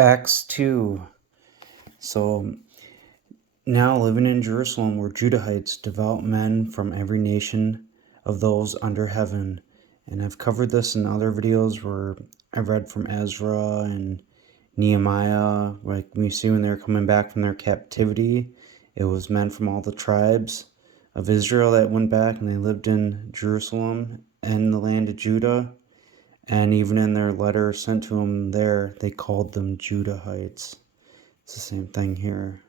Acts 2. So now living in Jerusalem were Judahites, devout men from every nation of those under heaven. And I've covered this in other videos where I read from Ezra and Nehemiah. Like we see when they're coming back from their captivity, it was men from all the tribes of Israel that went back and they lived in Jerusalem and the land of Judah. And even in their letter sent to them there, they called them Judahites. It's the same thing here.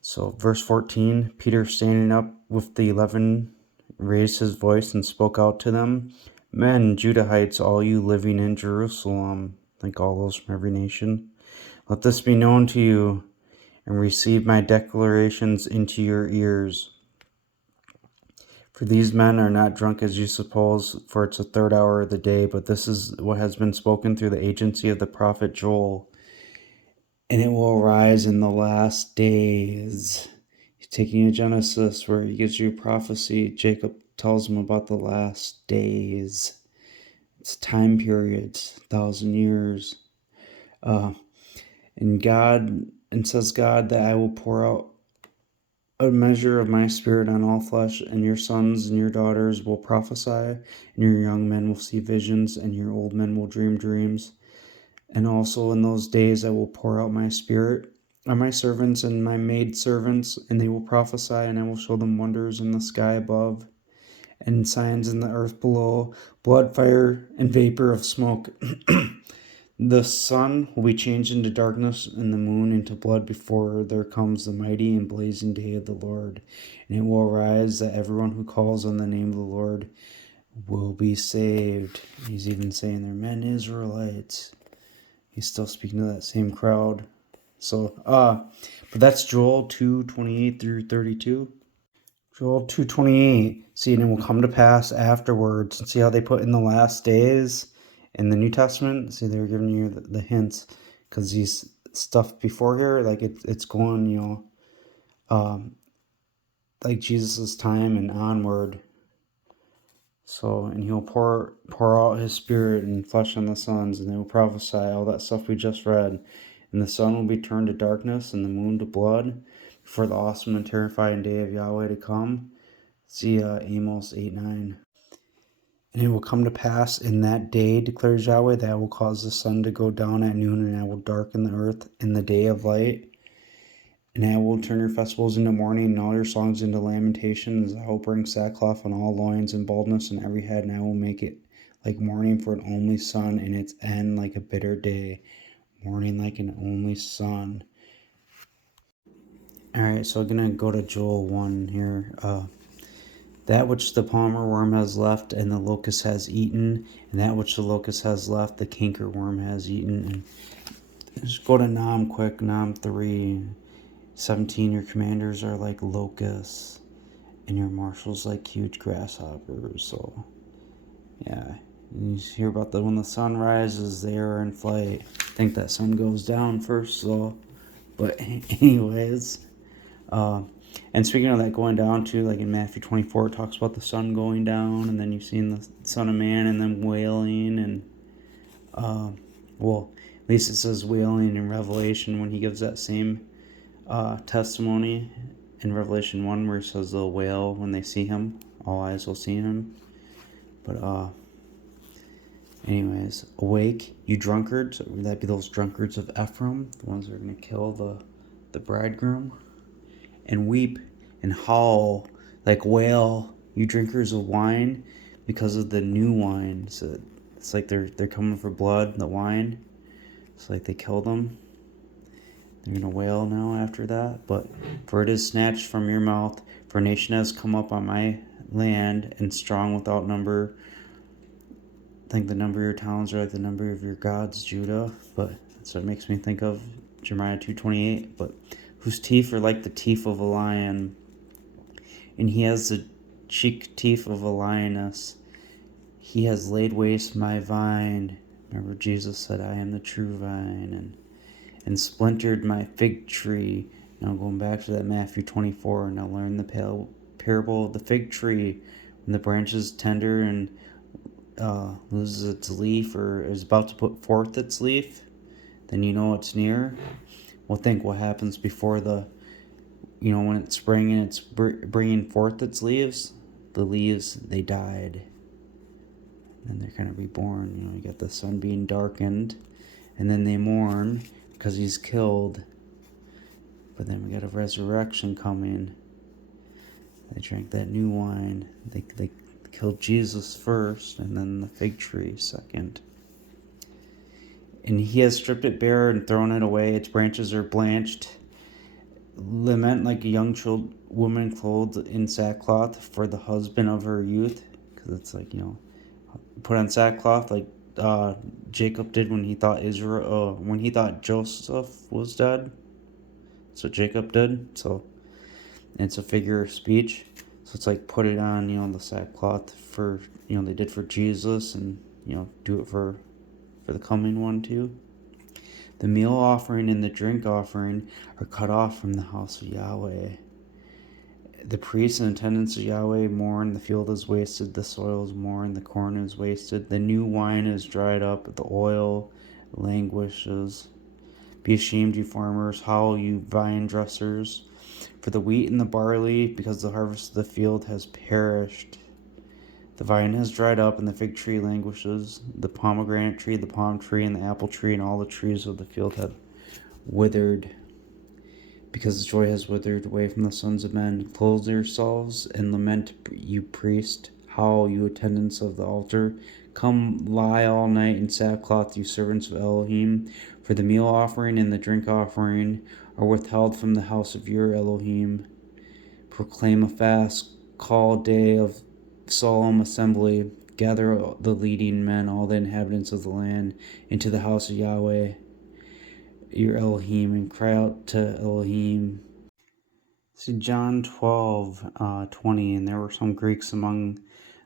So verse 14, Peter standing up with the 11 raised his voice and spoke out to them, Men, Judahites, all you living in Jerusalem, like all those from every nation, let this be known to you, and receive my declarations into your ears. For these men are not drunk as you suppose, for it's the third hour of the day, but this is what has been spoken through the agency of the prophet Joel. And it will arise in the last days. He's taking a Genesis where he gives you a prophecy. Jacob tells him about the last days. It's time periods, 1,000 years. And says God that I will pour out a measure of my spirit on all flesh, and your sons and your daughters will prophesy, and your young men will see visions, and your old men will dream dreams. And also in those days I will pour out my spirit on my servants and my maidservants, and they will prophesy, and I will show them wonders in the sky above, and signs in the earth below, blood, fire, and vapor of smoke. The sun will be changed into darkness, and the moon into blood before there comes the mighty and blazing day of the Lord. And it will arise that everyone who calls on the name of the Lord will be saved. He's even saying they're men Israelites. He's still speaking to that same crowd. So, but that's Joel 2:28 through 32. Joel 2:28. See, and it will come to pass afterwards. And see how they put in the last days in the New Testament? See, they're giving you the hints. Because these stuff before here, like it's going, like Jesus' time and onward. So, and he'll pour out his spirit and flesh on the sons, and they will prophesy, all that stuff we just read. And the sun will be turned to darkness, and the moon to blood, before the awesome and terrifying day of Yahweh to come. See Amos 8:9. And it will come to pass in that day, declares Yahweh, that I will cause the sun to go down at noon, and I will darken the earth in the day of light. And I will turn your festivals into mourning, and all your songs into lamentations. I will bring sackcloth on all loins, and baldness on every head, and I will make it like mourning for an only son, and its end like a bitter day. Mourning like an only son. Alright, so I'm going to go to Joel 1 here. That which the palmer worm has left, and the locust has eaten, and that which the locust has left, the canker worm has eaten. And just go to Nahum quick, Nahum 3:17. Your commanders are like locusts, and your marshals like huge grasshoppers. So, yeah. And you hear about when the sun rises, they are in flight. I think that sun goes down first, so. But anyways, and speaking of that going down too, like in Matthew 24, it talks about the sun going down, and then you've seen the Son of Man and them wailing, and well, at least it says wailing in Revelation when he gives that same testimony in Revelation 1 where he says they'll wail when they see him, all eyes will see him. But anyways, awake, you drunkards. Would that be those drunkards of Ephraim, the ones that are going to kill the bridegroom? And weep and howl, like wail, you drinkers of wine, because of the new wine. So it's like they're coming for blood, the wine. It's like they killed them. They're going to wail now after that. But for it is snatched from your mouth, for a nation has come up on my land, and strong without number. I think the number of your towns are like the number of your gods, Judah. But that's what it makes me think of, Jeremiah 2:28. But whose teeth are like the teeth of a lion, and he has the cheek teeth of a lioness. He has laid waste my vine. Remember, Jesus said, I am the true vine, and splintered my fig tree. Now going back to that Matthew 24, now learn the parable of the fig tree. When the branch is tender and loses its leaf, or is about to put forth its leaf, then you know it's near. Well, think what happens before when it's spring and it's bringing forth its leaves. The leaves, they died. And they're kind of reborn. You get the sun being darkened, and then they mourn because he's killed. But then we got a resurrection coming. They drank that new wine. They killed Jesus first, and then the fig tree second. And he has stripped it bare and thrown it away. Its branches are blanched. Lament like a young woman clothed in sackcloth for the husband of her youth. Because it's like, put on sackcloth like Jacob did when he thought when he thought Joseph was dead. So Jacob did. So it's a figure of speech. So it's like put it on, the sackcloth for, they did for Jesus, and, do it for the coming one too. The meal offering and the drink offering are cut off from the house of Yahweh. The priests and attendants of Yahweh mourn, the field is wasted, the soil is mourned, the corn is wasted, the new wine is dried up, the oil languishes. Be ashamed, you farmers, howl, you vine dressers, for the wheat and the barley, because the harvest of the field has perished. The vine has dried up, and the fig tree languishes. The pomegranate tree, the palm tree, and the apple tree, and all the trees of the field have withered. Because joy has withered away from the sons of men. Clothe yourselves and lament, you priest. Howl, you attendants of the altar. Come lie all night in sackcloth, you servants of Elohim. For the meal offering and the drink offering are withheld from the house of your Elohim. Proclaim a fast, call a day of solemn assembly. Gather the leading men, all the inhabitants of the land, into the house of Yahweh, your Elohim, and cry out to Elohim. See John 12:20, and there were some Greeks among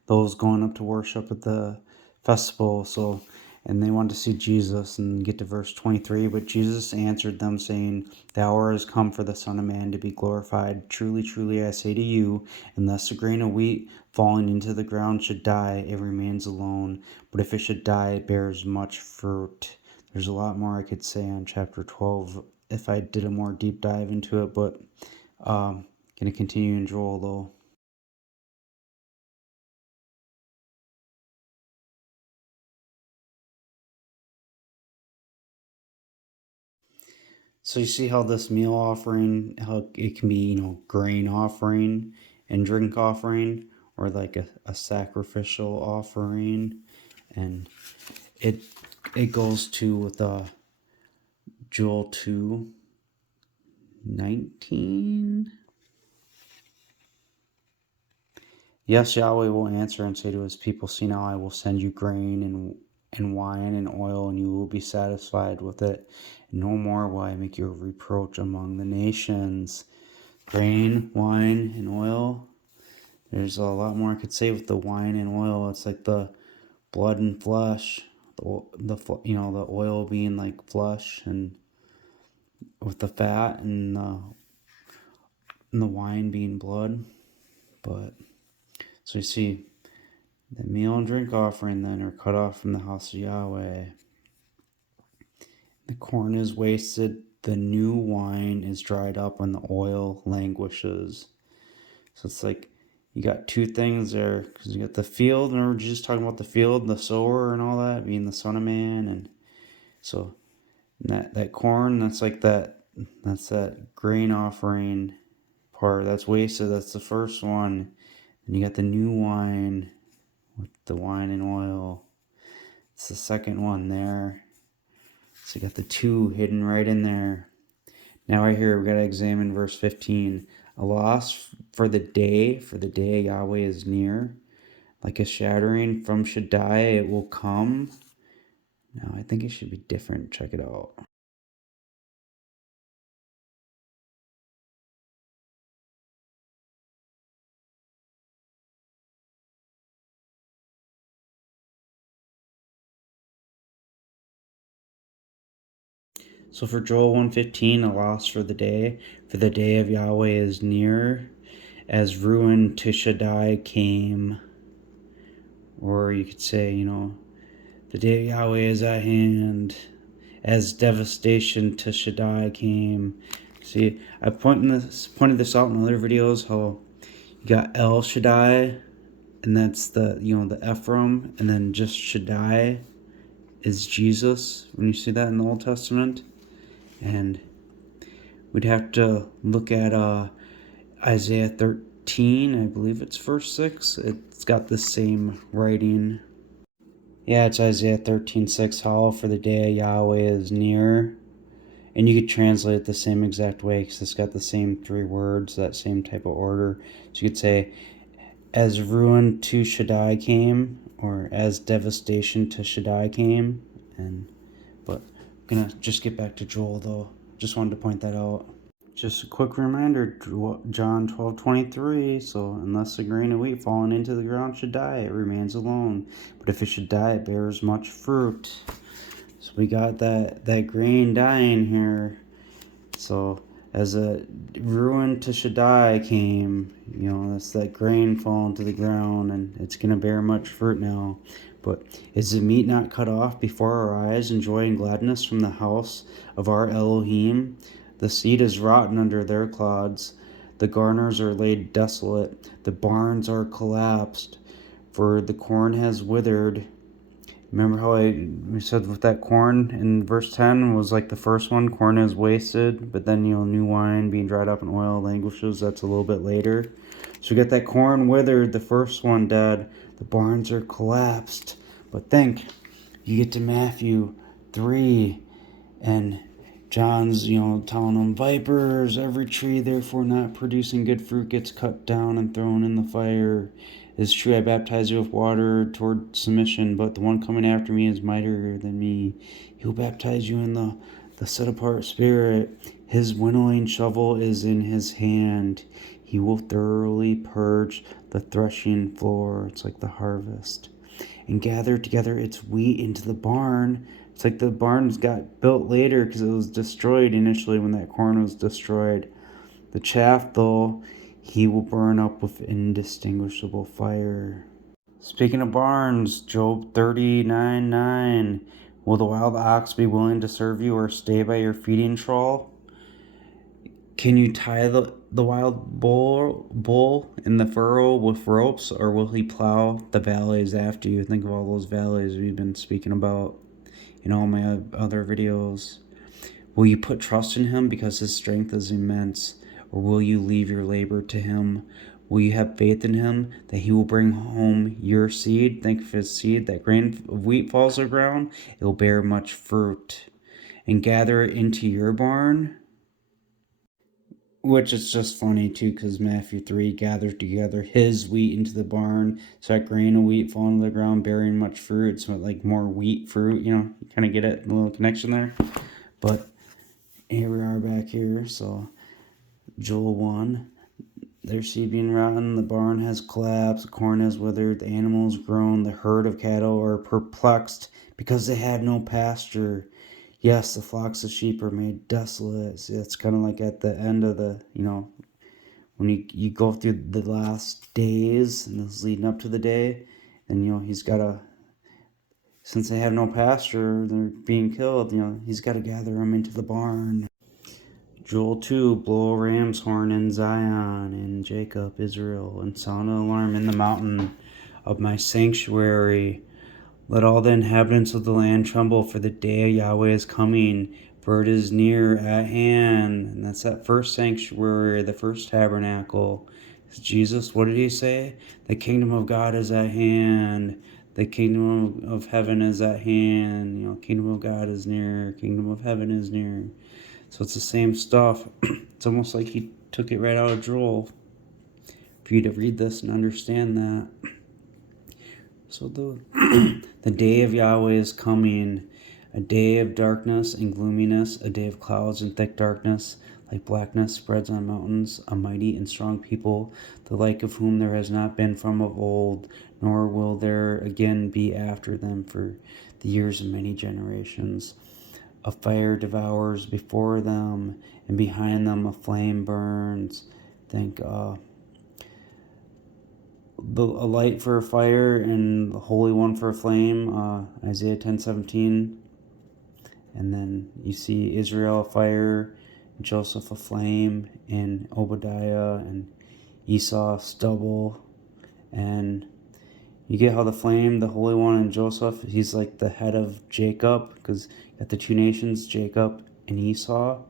those going up to worship at the festival. And they wanted to see Jesus, and get to verse 23. But Jesus answered them, saying, the hour has come for the Son of Man to be glorified. Truly, truly, I say to you, unless a grain of wheat falling into the ground should die, it remains alone. But if it should die, it bears much fruit. There's a lot more I could say on chapter 12 if I did a more deep dive into it, but going to continue in Joel, though. So you see how this meal offering, how it can be, grain offering and drink offering, or like a sacrificial offering. And it goes to with Joel 2:19. Yes, Yahweh will answer and say to his people, see now I will send you grain and wine and oil, and you will be satisfied with it. No more will I make you a reproach among the nations. Grain, wine, and oil. There's a lot more I could say with the wine and oil. It's like the blood and flesh. The oil being like flesh, and with the fat, and the wine being blood. But so you see, the meal and drink offering then are cut off from the house of Yahweh. The corn is wasted, the new wine is dried up, and the oil languishes. So it's like you got two things there, because you got the field, and we're just talking about the field, the sower, and all that being the Son of Man, and so that corn, that's that grain offering part that's wasted. That's the first one, and you got the new wine with the wine and oil. It's the second one there. So you got the two hidden right in there. Now right here, we got to examine verse 15. A loss for the day Yahweh is near. Like a shattering from Shaddai, it will come. Now I think it should be different. Check it out. So for Joel 1:15, a loss for the day of Yahweh is near, as ruin to Shaddai came. Or you could say, the day of Yahweh is at hand, as devastation to Shaddai came. See, I pointed this out in other videos, how you got El Shaddai, and that's the Ephraim, and then just Shaddai is Jesus when you see that in the Old Testament. And we'd have to look at Isaiah 13, I believe it's verse 6. It's got the same writing. Yeah, it's Isaiah 13:6. How for the day of Yahweh is near. And you could translate it the same exact way because it's got the same 3 words, that same type of order. So you could say, as ruin to Shaddai came, or as devastation to Shaddai came. But I'm gonna just get back to Joel though. Just wanted to point that out. Just a quick reminder, John 12:23. So unless a grain of wheat fallen into the ground should die, it remains alone. But if it should die, it bears much fruit. So we got that grain dying here. So as a ruin to Shaddai came, that's that grain falling to the ground, and it's going to bear much fruit now. But is the meat not cut off before our eyes, and joy and gladness from the house of our Elohim? The seed is rotten under their clods. The garners are laid desolate. The barns are collapsed, for the corn has withered. Remember how we said with that corn in verse 10 was like the first one, corn is wasted, but then new wine being dried up and oil languishes, that's a little bit later. So we got that corn withered, the first one dead, the barns are collapsed. But think, you get to Matthew 3, and John's, telling them, vipers, every tree therefore not producing good fruit gets cut down and thrown in the fire. It is true, I baptize you with water toward submission, but the one coming after me is mightier than me. He will baptize you in the set-apart Spirit. His winnowing shovel is in his hand. He will thoroughly purge the threshing floor. It's like the harvest. And gather together its wheat into the barn. It's like the barns got built later because it was destroyed initially when that corn was destroyed. The chaff, though, he will burn up with indistinguishable fire. Speaking of barns, Job 39:9. Will the wild ox be willing to serve you or stay by your feeding trough? Can you tie the wild bull in the furrow with ropes, or will he plow the valleys after you? Think of all those valleys we've been speaking about in all my other videos. Will you put trust in him because his strength is immense, or will you leave your labor to him? Will you have faith in him that he will bring home your seed? Think of his seed, that grain of wheat falls to the ground, it will bear much fruit. And gather it into your barn. Which is just funny too, because Matthew 3 gathered together his wheat into the barn, so that grain of wheat falling to the ground, bearing much fruit, so like more wheat fruit, you kind of get it, a little connection there. But here we are back here, so Joel 1, their seed being rotten, the barn has collapsed, the corn has withered, the animals grown, the herd of cattle are perplexed because they had no pasture. Yes, the flocks of sheep are made desolate. See, that's kind of like at the end of the, when you go through the last days, and this is leading up to the day, and, he's got to, since they have no pasture, they're being killed, he's got to gather them into the barn. Joel 2, blow a ram's horn in Zion, in Jacob, Israel, and sound an alarm in the mountain of my sanctuary. Let all the inhabitants of the land tremble, for the day of Yahweh is coming, for it is near at hand. And that's that first sanctuary, the first tabernacle. Jesus, what did he say? The kingdom of God is at hand. The kingdom of heaven is at hand. Kingdom of God is near. Kingdom of heaven is near. So it's the same stuff. It's almost like he took it right out of Joel for you to read this and understand that. So the day of Yahweh is coming, a day of darkness and gloominess, a day of clouds and thick darkness, like blackness spreads on mountains, a mighty and strong people, the like of whom there has not been from of old, nor will there again be after them for the years of many generations. A fire devours before them, and behind them a flame burns. Think, a light for a fire and the Holy One for a flame, Isaiah 10:17. And then you see Israel fire, Joseph a flame, and Obadiah and Esau stubble. And you get how the flame, the Holy One, and Joseph, he's like the head of Jacob, because you got the two nations, Jacob and Esau.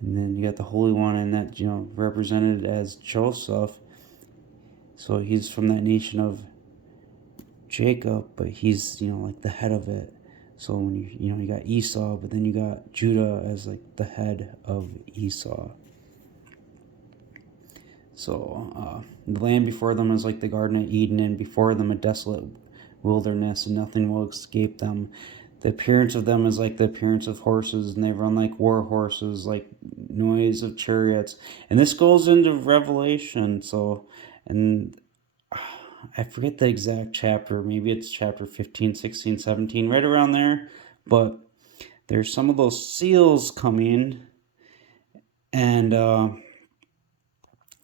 And then you got the Holy One, and that, represented as Joseph. So he's from that nation of Jacob, but he's, like the head of it. So when you got Esau, but then you got Judah as like the head of Esau. So the land before them is like the Garden of Eden, and before them a desolate wilderness, and nothing will escape them. The appearance of them is like the appearance of horses, and they run like war horses, like noise of chariots. And this goes into Revelation. So, and I forget the exact chapter. Maybe it's chapter 15, 16, 17, right around there. But there's some of those seals coming, and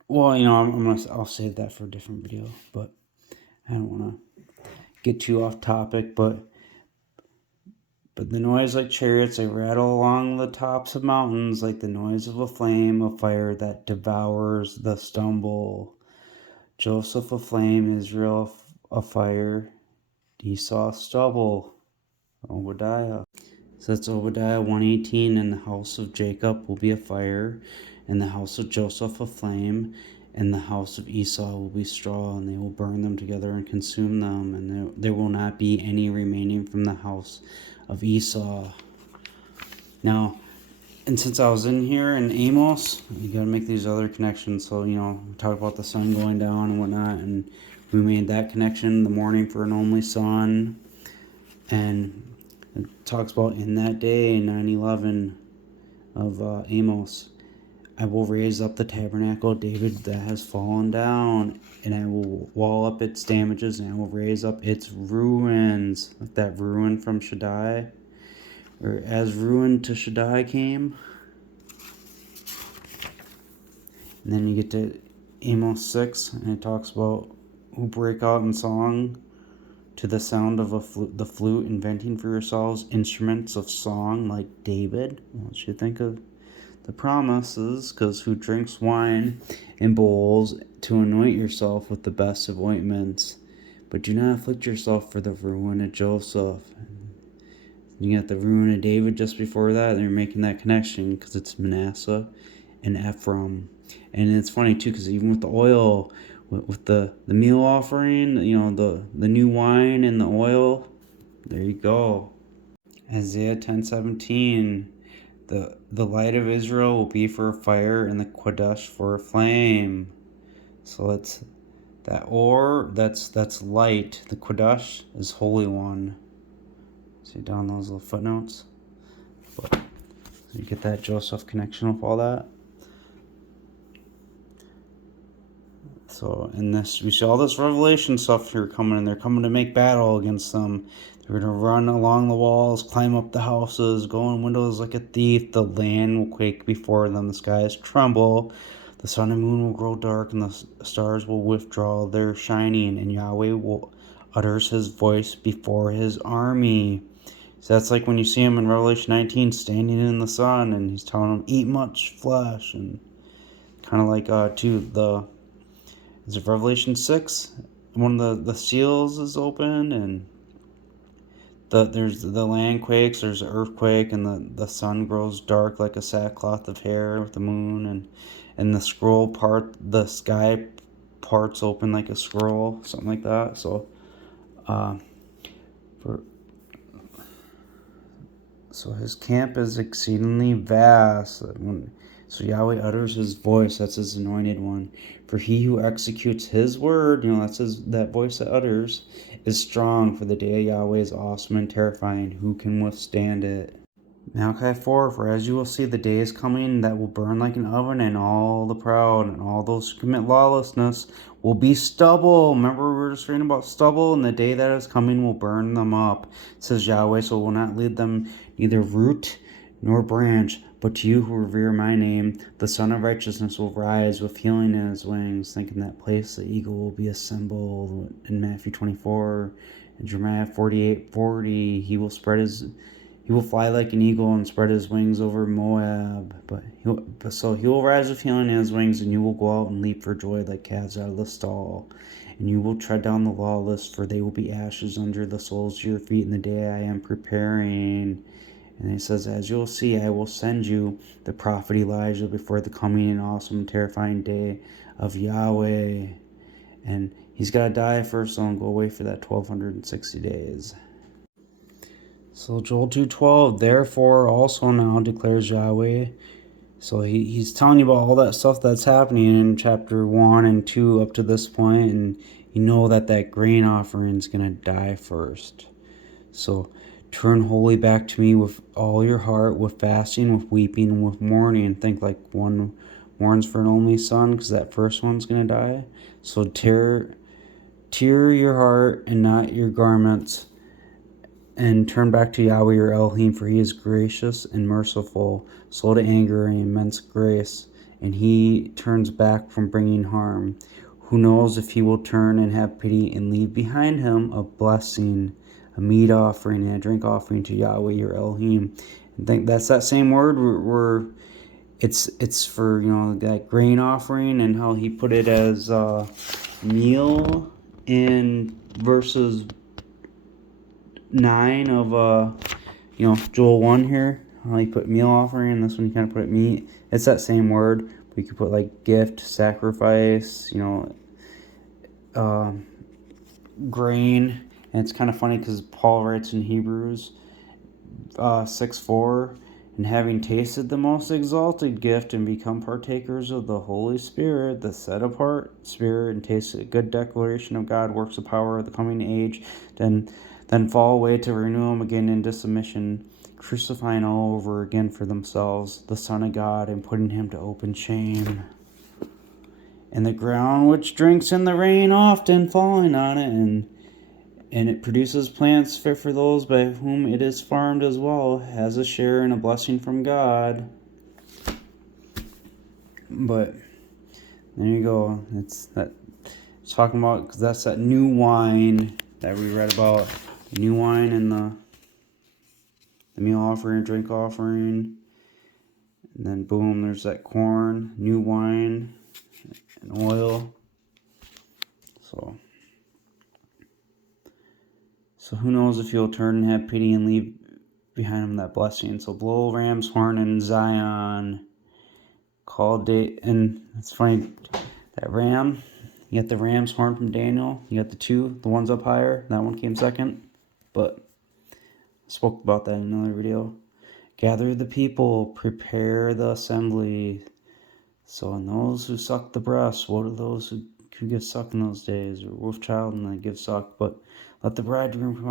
well, I'll save that for a different video. But I don't want to get too off topic. But the noise like chariots, they rattle along the tops of mountains, like the noise of a flame of fire that devours the stumble. Joseph a flame, Israel a fire, Esau stubble. Obadiah. So that's Obadiah 1:18, and the house of Jacob will be a fire, and the house of Joseph a flame, and the house of Esau will be straw, and they will burn them together and consume them, and there will not be any remaining from the house of Esau. Now, and since I was in here in Amos, you gotta make these other connections. So, we talk about the sun going down and whatnot, and we made that connection, the mourning for an only son. And it talks about in that day, 9:11 of Amos, I will raise up the tabernacle of David that has fallen down, and I will wall up its damages, and I will raise up its ruins, like that ruin from Shaddai, or as ruin to Shaddai came. And then you get to Amos 6, and it talks about who break out in song to the sound of the flute, inventing for yourselves instruments of song like David. Once you think of the promises, because who drinks wine in bowls to anoint yourself with the best of ointments, but do not afflict yourself for the ruin of Joseph. You got the ruin of David just before that, and you're making that connection because it's Manasseh and Ephraim. And it's funny too, because even with the oil, with the meal offering, the new wine and the oil, there you go. Isaiah 10:17, the light of Israel will be for a fire, and the Kodesh for a flame. So it's that that's light. The Kodesh is Holy One. See down those little footnotes. But you get that Joseph connection with all that. So in this, we see all this Revelation stuff here coming, and they're coming to make battle against them. They're going to run along the walls, climb up the houses, go in windows like a thief. The land will quake before them. The skies tremble. The sun and moon will grow dark, and the stars will withdraw their shining. And Yahweh will utters his voice before his army. So that's like when you see him in Revelation 19 standing in the sun, and he's telling them, eat much flesh. And kind of like, is it Revelation 6? One of the seals is open, and there's the land quakes, there's an earthquake, and the sun grows dark like a sackcloth of hair with the moon, and the scroll part, the sky parts open like a scroll, something like that. So, so his camp is exceedingly vast. So Yahweh utters his voice, that's his anointed one. For he who executes his word, that voice that utters, is strong. For the day of Yahweh is awesome and terrifying. Who can withstand it? Malachi 4, for as you will see, the day is coming that will burn like an oven, and all the proud and all those who commit lawlessness will be stubble. Remember, we were just reading about stubble, and the day that is coming will burn them up, says Yahweh. So will not lead them neither root nor branch. But to you who revere my name, the Son of Righteousness will rise with healing in his wings. Think in that place the eagle will be assembled in Matthew 24. In Jeremiah 48:40, he will He will fly like an eagle and spread his wings over Moab. So he will rise with healing in his wings, and you will go out and leap for joy like calves out of the stall. And you will tread down the lawless, for they will be ashes under the soles of your feet in the day I am preparing. And he says, as you'll see, I will send you the prophet Elijah before the coming and awesome and terrifying day of Yahweh. And he's got to die first, so I'll go away for that 1260 days. So Joel 2:12, therefore also now declares Yahweh. So he's telling you about all that stuff that's happening in chapter 1 and 2 up to this point, and you know that grain offering is going to die first. So turn wholly back to me with all your heart, with fasting, with weeping, with mourning. Think like one mourns for an only son, because that first one's going to die. So tear your heart and not your garments, and turn back to Yahweh your Elohim, for he is gracious and merciful, slow to anger and immense grace, and he turns back from bringing harm. Who knows if he will turn and have pity and leave behind him a blessing, a meat offering and a drink offering to Yahweh your Elohim. I think that's that same word where it's for, that grain offering, and how he put it as meal in verses 9 of Joel 1 here. How he put meal offering, and this one he kind of put it meat. It's that same word. We could put like gift, sacrifice, grain. And it's kind of funny because Paul writes in Hebrews 6:4, and having tasted the most exalted gift and become partakers of the Holy Spirit, the set apart Spirit, and tasted a good declaration of God, works of power of the coming age, then fall away to renew them again into submission, crucifying all over again for themselves the Son of God, and putting him to open shame. And the ground which drinks in the rain often falling on it, and it produces plants fit for those by whom it is farmed as well, has a share in a blessing from God. But there you go. It's talking about, because that's that new wine that we read about. The new wine and the meal offering, drink offering. And then boom, there's that corn, new wine, and oil. So who knows if he'll turn and have pity and leave behind him that blessing. So blow ram's horn in Zion. And it's funny, that ram, you got the ram's horn from Daniel. You got the ones up higher. That one came second. But I spoke about that in another video. Gather the people, prepare the assembly. So, and those who suck the breast, what are those who give suck in those days? Or wolf child and they give suck. But let the bridegroom come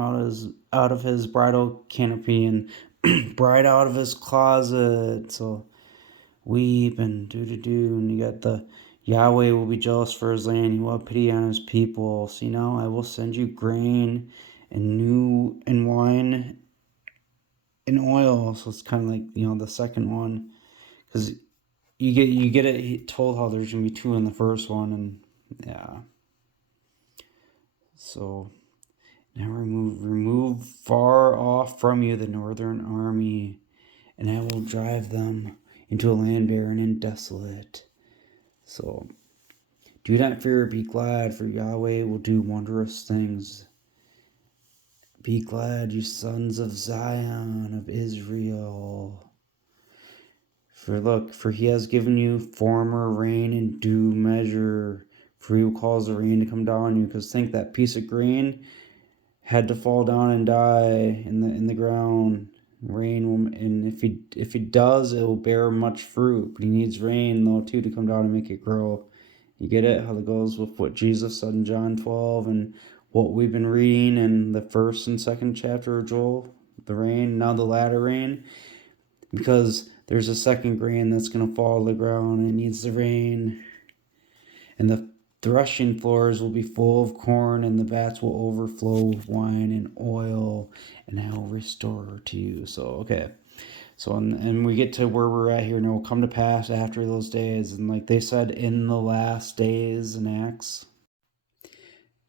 out of his bridal canopy, and bride out of his closet. So weep and do. And you got the Yahweh will be jealous for his land. He will have pity on his people. See, now I will send you grain and wine and oil. So it's kind of like, the second one, because you get it told how there's gonna be 2 in the first one, and yeah. So now remove far off from you the northern army, and I will drive them into a land barren and desolate. So do not fear, be glad, for Yahweh will do wondrous things. Be glad, you sons of Zion, of Israel. For he has given you former rain in due measure, for he will cause the rain to come down on you. Because think, that piece of grain had to fall down and die in the ground. Rain will, and if he does, it will bear much fruit. But he needs rain though too to come down and make it grow. You get it? How it goes with what Jesus said in John 12 and what we've been reading in the 1st and 2nd chapter of Joel. The rain, now the latter rain. Because there's a second grain that's going to fall to the ground, and it needs the rain. And the threshing floors will be full of corn, and the vats will overflow with wine and oil, and I will restore to you. So, okay. So, and we get to where we're at here, and it will come to pass after those days. And like they said, in the last days in Acts.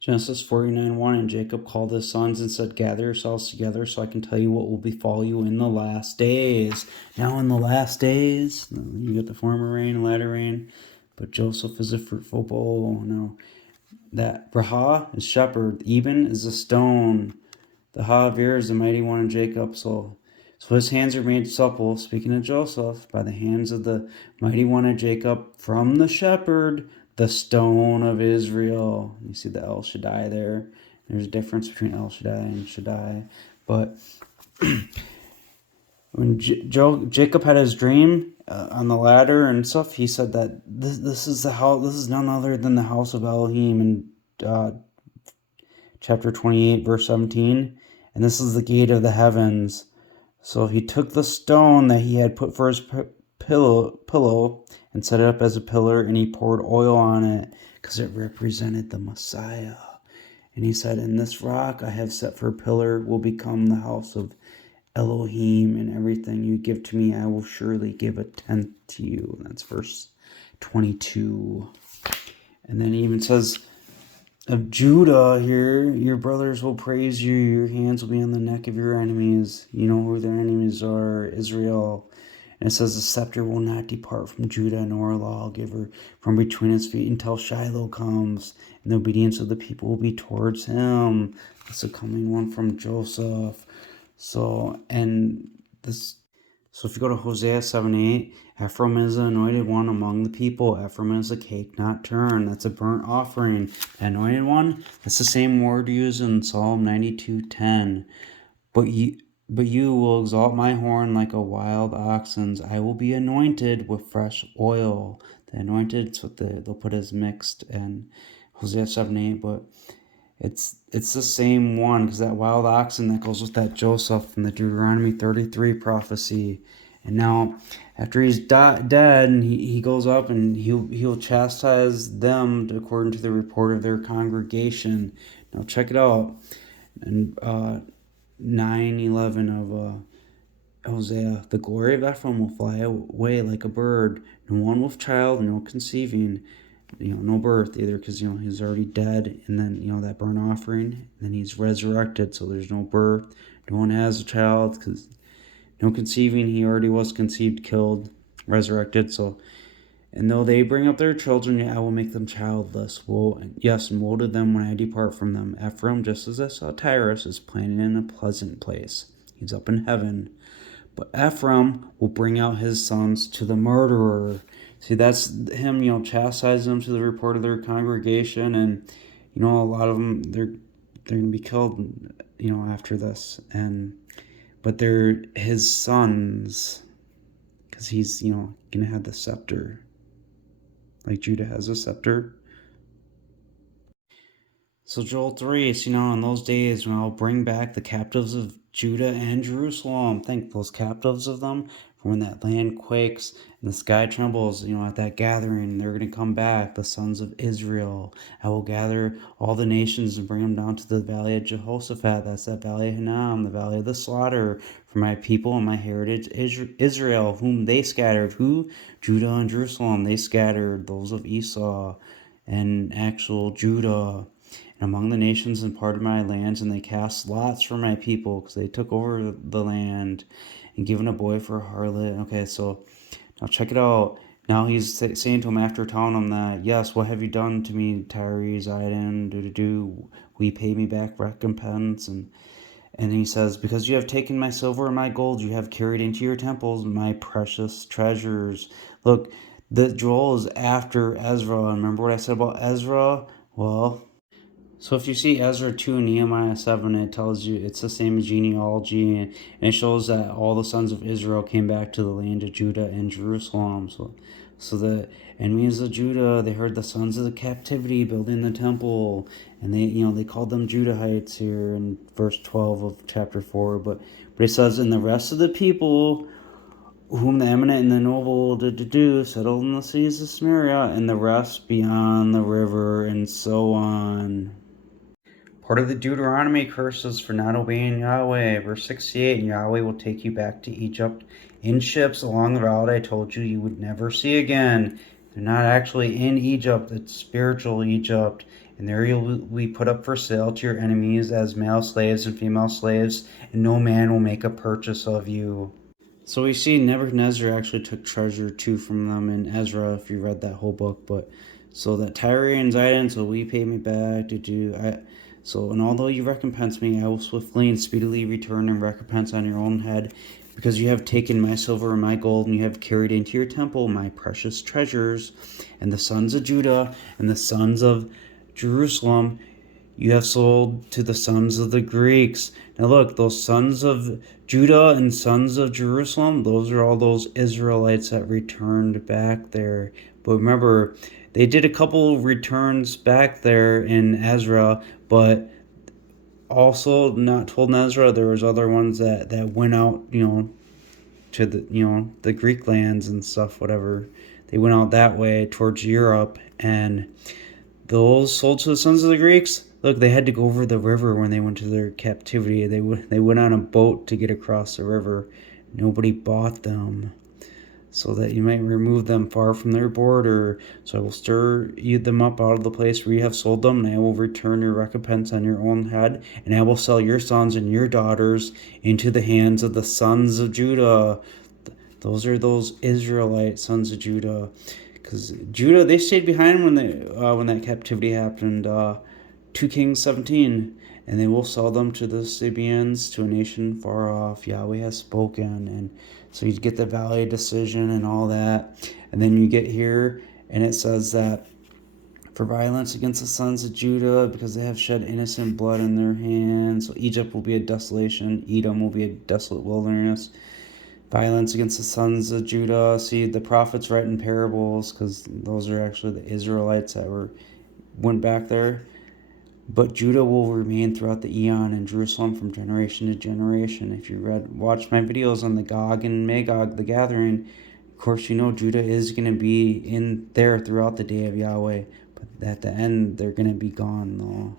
Genesis 49:1, and Jacob called his sons and said, gather yourselves together so I can tell you what will befall you in the last days. Now in the last days, you get the former rain and latter rain, but Joseph is a fruitful bowl. Now that Braha is shepherd, Eben is a stone, the Havir is the mighty one in Jacob. So his hands are made supple, speaking of Joseph, by the hands of the mighty one of Jacob, from the shepherd, the stone of Israel. You see the El Shaddai there. There's a difference between El Shaddai and Shaddai. But when Jacob had his dream on the ladder and stuff, he said that this is the house. This is none other than the house of Elohim in chapter 28, verse 17. And this is the gate of the heavens. So he took the stone that he had put for his pillow and set it up as a pillar, and he poured oil on it because it represented the Messiah. And he said, and this rock I have set for a pillar will become the house of Elohim, and everything you give to me I will surely give a tenth to you. And that's verse 22. And then he even says of Judah here, your brothers will praise you, your hands will be on the neck of your enemies. You know who their enemies are, Israel. And it says the scepter will not depart from Judah, nor a lawgiver from between its feet until Shiloh comes, and the obedience of the people will be towards him. That's a coming one from Joseph. So if you go to Hosea 7:8, Ephraim is the anointed one among the people. Ephraim is a cake not turned. That's a burnt offering. The anointed one, that's the same word used in Psalm 92:10. But you will exalt my horn like a wild oxen's. I will be anointed with fresh oil. The anointed, it's what they'll put as mixed in Hosea 7:8, but it's the same one, because that wild oxen that goes with that Joseph from the Deuteronomy 33 prophecy. And now after he's dead, and he goes up and he'll chastise them according to the report of their congregation. Now check it out. And 9:11 of Hosea, the glory of Ephraim will fly away like a bird. No one with child, no conceiving, no birth either, because he's already dead, and then that burnt offering, and then he's resurrected, so there's no birth. No one has a child, because no conceiving, he already was conceived, killed, resurrected. So, and though they bring up their children, I will make them childless. Woe to them when I depart from them. Ephraim, just as I saw Tyrus, is planted in a pleasant place. He's up in heaven. But Ephraim will bring out his sons to the murderer. See, that's him, chastising them to the report of their congregation, and a lot of them they're gonna be killed, after this, but they're his sons, because he's gonna have the scepter, like Judah has a scepter. So Joel 3, in those days when I'll bring back the captives of Judah and Jerusalem, think those captives of them, from when that land quakes and the sky trembles, at that gathering, they're going to come back, the sons of Israel. I will gather all the nations and bring them down to the valley of Jehoshaphat. That's that valley of Hinnom, the valley of the slaughter, for my people and my heritage Israel, whom they scattered. Who? Judah and Jerusalem. They scattered those of Esau and actual Judah. Among the nations and parted my lands, and they cast lots for my people, because they took over the land and given a boy for a harlot. Okay, so now check it out. Now he's saying to him, after telling him that, yes, what have you done to me, Tyre, Zidon, will you pay me back recompense? And he says, because you have taken my silver and my gold, you have carried into your temples my precious treasures. Look, the Joel is after Ezra. Remember what I said about Ezra? Well, so if you see Ezra 2 and Nehemiah 7, it tells you it's the same genealogy, and it shows that all the sons of Israel came back to the land of Judah and Jerusalem. So the enemies of Judah, they heard the sons of the captivity building the temple, and they called them Judahites here in verse 12 of chapter 4. But it says, and the rest of the people whom the eminent and the noble settled in the cities of Samaria, and the rest beyond the river, and so on. Part of the Deuteronomy curses for not obeying Yahweh. Verse 68, and Yahweh will take you back to Egypt in ships along the route I told you would never see again. They're not actually in Egypt. It's spiritual Egypt. And there you'll be put up for sale to your enemies as male slaves and female slaves, and no man will make a purchase of you. So we see Nebuchadnezzar actually took treasure too from them in Ezra, if you read that whole book. But so that Tyre and Zidon, so we pay me back to do. And although you recompense me, I will swiftly and speedily return and recompense on your own head, because you have taken my silver and my gold, and you have carried into your temple my precious treasures, and the sons of Judah and the sons of Jerusalem you have sold to the sons of the Greeks. Now look, those sons of Judah and sons of Jerusalem, those are all those Israelites that returned back there. But remember, they did a couple returns back there in Ezra, but also not told in Ezra, there was other ones that went out, to the Greek lands and stuff, whatever. They went out that way towards Europe, and those sold to the sons of the Greeks. Look, they had to go over the river when they went to their captivity. They went on a boat to get across the river. Nobody bought them, so that you might remove them far from their border. So I will stir them up out of the place where you have sold them, and I will return your recompense on your own head, and I will sell your sons and your daughters into the hands of the sons of Judah. Those are those Israelite sons of Judah. Because Judah, they stayed behind when that captivity happened, 2 Kings 17, and they will sell them to the Sabeans, to a nation far off. Yahweh has spoken, and so you get the Valley decision and all that, and then you get here, and it says that for violence against the sons of Judah, because they have shed innocent blood in their hands. So Egypt will be a desolation, Edom will be a desolate wilderness. Violence against the sons of Judah. See, the prophets write in parables, because those are actually the Israelites that went back there. But Judah will remain throughout the eon, and Jerusalem from generation to generation. If you watch my videos on the Gog and Magog, the gathering, of course you know Judah is going to be in there throughout the day of Yahweh. But at the end, they're going to be gone, though.